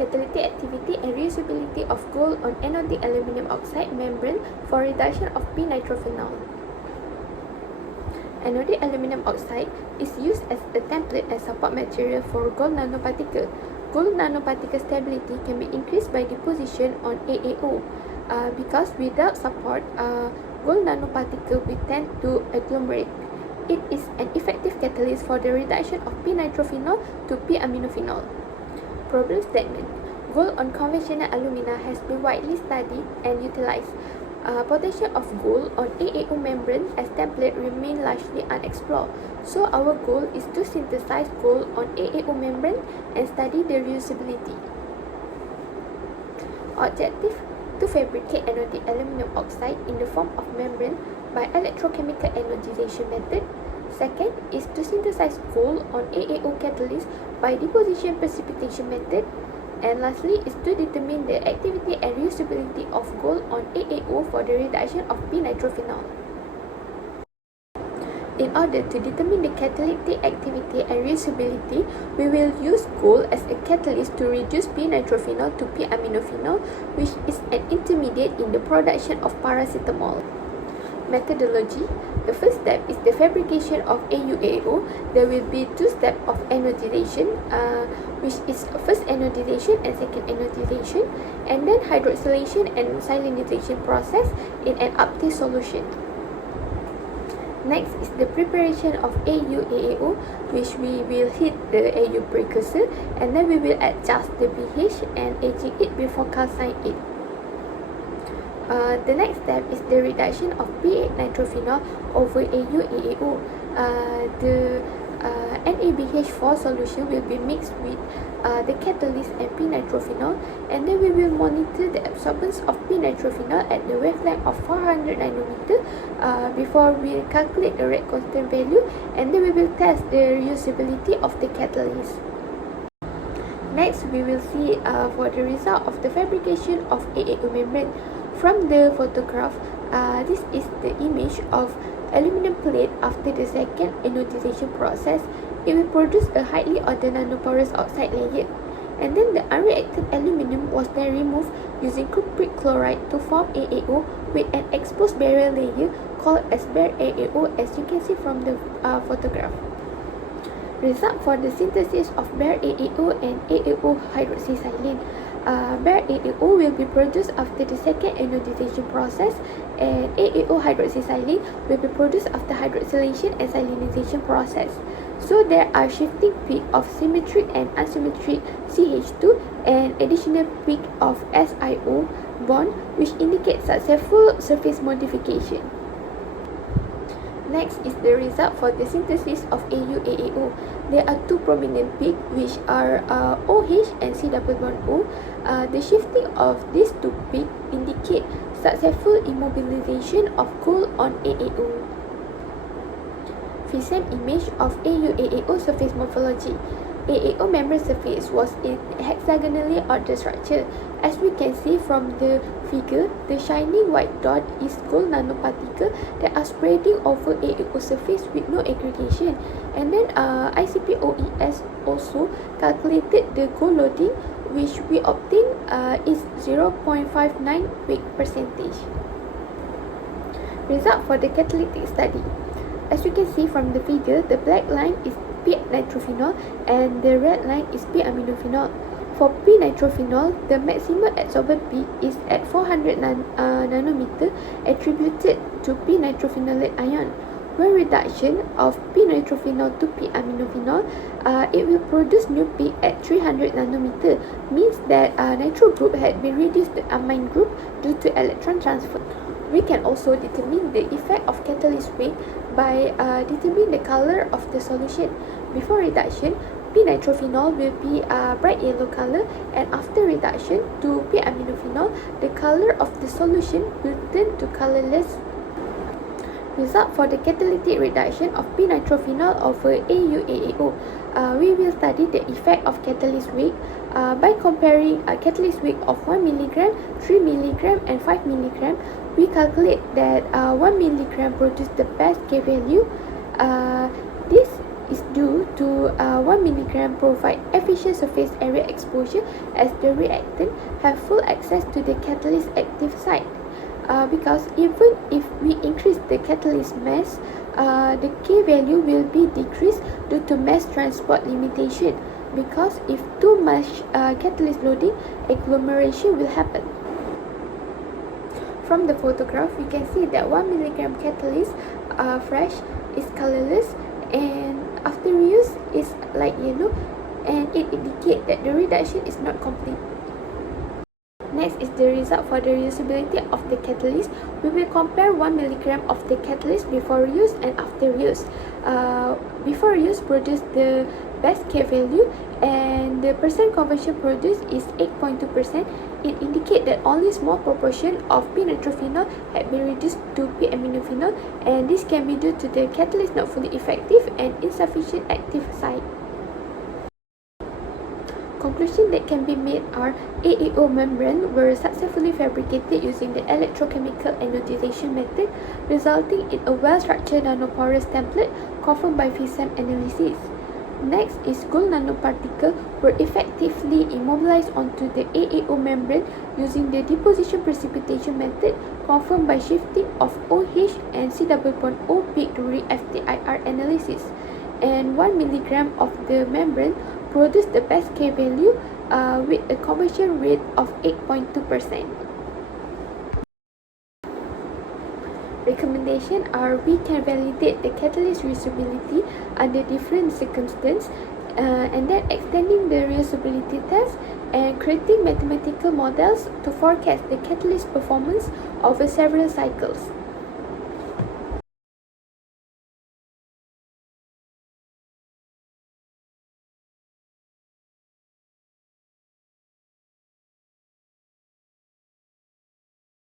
catalytic activity and reusability of gold on anodic aluminum oxide membrane for reduction of p-nitrophenol. Anodic aluminum oxide is used as a template and support material for gold nanoparticle. Gold nanoparticle stability can be increased by deposition on AAO because without support, gold nanoparticle will tend to agglomerate. It is an effective catalyst for the reduction of p-nitrophenol to p-aminophenol. Problem statement. Gold on conventional alumina has been widely studied and utilized. Potential of gold on AAO membrane as template remain largely unexplored. So our goal is to synthesize gold on AAO membrane and study the reusability. Objective: to fabricate anodic aluminum oxide in the form of membrane by electrochemical anodization method. Second is to synthesize gold on AAO catalyst by deposition precipitation method. And lastly is to determine the activity and reusability of gold on AAO for the reduction of p-nitrophenol. In order to determine the catalytic activity and reusability, we will use gold as a catalyst to reduce p-nitrophenol to p-aminophenol, which is an intermediate in the production of paracetamol. Methodology. The first step is the fabrication of Au-AAO. There will be two steps of anodization, which is first anodization and second anodization, and then hydroxylation and salinization process in an Upti solution. Next is the preparation of Au-AAO, which we will heat the Au precursor, and then we will adjust the pH and aging it before calcine it. The next step is the reduction of p-nitrophenol over Au-AAO. The NaBH4 solution will be mixed with the catalyst and p-nitrophenol, and then we will monitor the absorbance of p-nitrophenol at the wavelength of 400 nanometer before we calculate the rate constant value, and then we will test the reusability of the catalyst. Next, we will see for the result of the fabrication of AAO membrane. From the photograph, this is the image of aluminum plate after the second anodization process. It will produce a highly ordered nanoporous oxide layer, and then the unreacted aluminum was then removed using cupric chloride to form AAO with an exposed barrier layer called as bare AAO, as you can see from the photograph. Result for the synthesis of bare AAO and AAO hydroxysilane. Bare AAO will be produced after the second anodization process, and AAO hydroxysilane will be produced after hydroxylation and salinization process. So there are shifting peak of symmetric and asymmetric CH2 and additional peak of SiO bond, which indicates successful surface modification. Next is the result for the synthesis of Au-AAO. There are two prominent peaks, which are OH and C double bond O. The shifting of these two peaks indicate successful immobilization of gold on AAO. Fissem image of Au-AAO surface morphology. AAO membrane surface was in hexagonally ordered structure. As we can see from the figure, the shining white dot is gold nanoparticles that are spreading over AAO surface with no aggregation. And then ICP-OES also calculated the gold loading, which we obtained is 0.59 weight percentage. Result for the catalytic study. As you can see from the figure, the black line is p-nitrophenol and the red line is p-aminophenol. For p-nitrophenol, the maximum adsorbent peak is at 400 nanometer attributed to p-nitrophenolate ion. When reduction of p-nitrophenol to p-aminophenol, it will produce new peak at 300 nanometer, means that nitro group had been reduced to amine group due to electron transfer. We can also determine the effect of catalyst weight by determining the color of the solution. Before reduction, p-nitrophenol will be a bright yellow color, and after reduction to p-aminophenol, the color of the solution will turn to colorless. Result for the catalytic reduction of p-nitrophenol over Au-AAO. We will study the effect of catalyst weight by comparing a catalyst weight of 1 mg, 3 mg, and 5 mg. We calculate that 1 mg produces the best K value. This is due to 1 milligram provide efficient surface area exposure as the reactant have full access to the catalyst active site. Because even if we increase the catalyst mass, the K value will be decreased due to mass transport limitation, because if too much catalyst loading, agglomeration will happen. From the photograph, we can see that 1 milligram catalyst fresh is colorless, and after reuse is light yellow, and it indicates that the reduction is not complete. Next is the result for the reusability of the catalyst. We will compare 1 milligram of the catalyst before use and after use. Before use produce the best K value, and the percent conversion produced is 8.2%. It indicates that only small proportion of p-nitrophenol had been reduced to p-aminophenol, and this can be due to the catalyst not fully effective and insufficient active site. Conclusion that can be made are AAO membrane were successfully fabricated using the electrochemical anodization method, resulting in a well-structured nanoporous template confirmed by FSM analysis. Next is gold nanoparticle were effectively immobilized onto the AAO membrane using the deposition precipitation method, confirmed by shifting of OH and C double bond O peak during FTIR analysis. And 1 milligram of the membrane produced the best K value with a conversion rate of 8.2%. Recommendation are we can validate the catalyst reusability under different circumstances, and then extending the reusability test and creating mathematical models to forecast the catalyst performance over several cycles.